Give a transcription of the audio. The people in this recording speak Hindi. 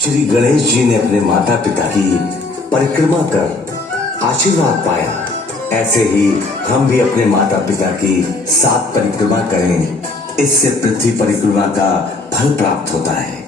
श्री गणेश जी ने अपने माता पिता की परिक्रमा कर आशीर्वाद पाया, ऐसे ही हम भी अपने माता पिता की 7 परिक्रमा करें। इससे पृथ्वी परिक्रमा का फल प्राप्त होता है।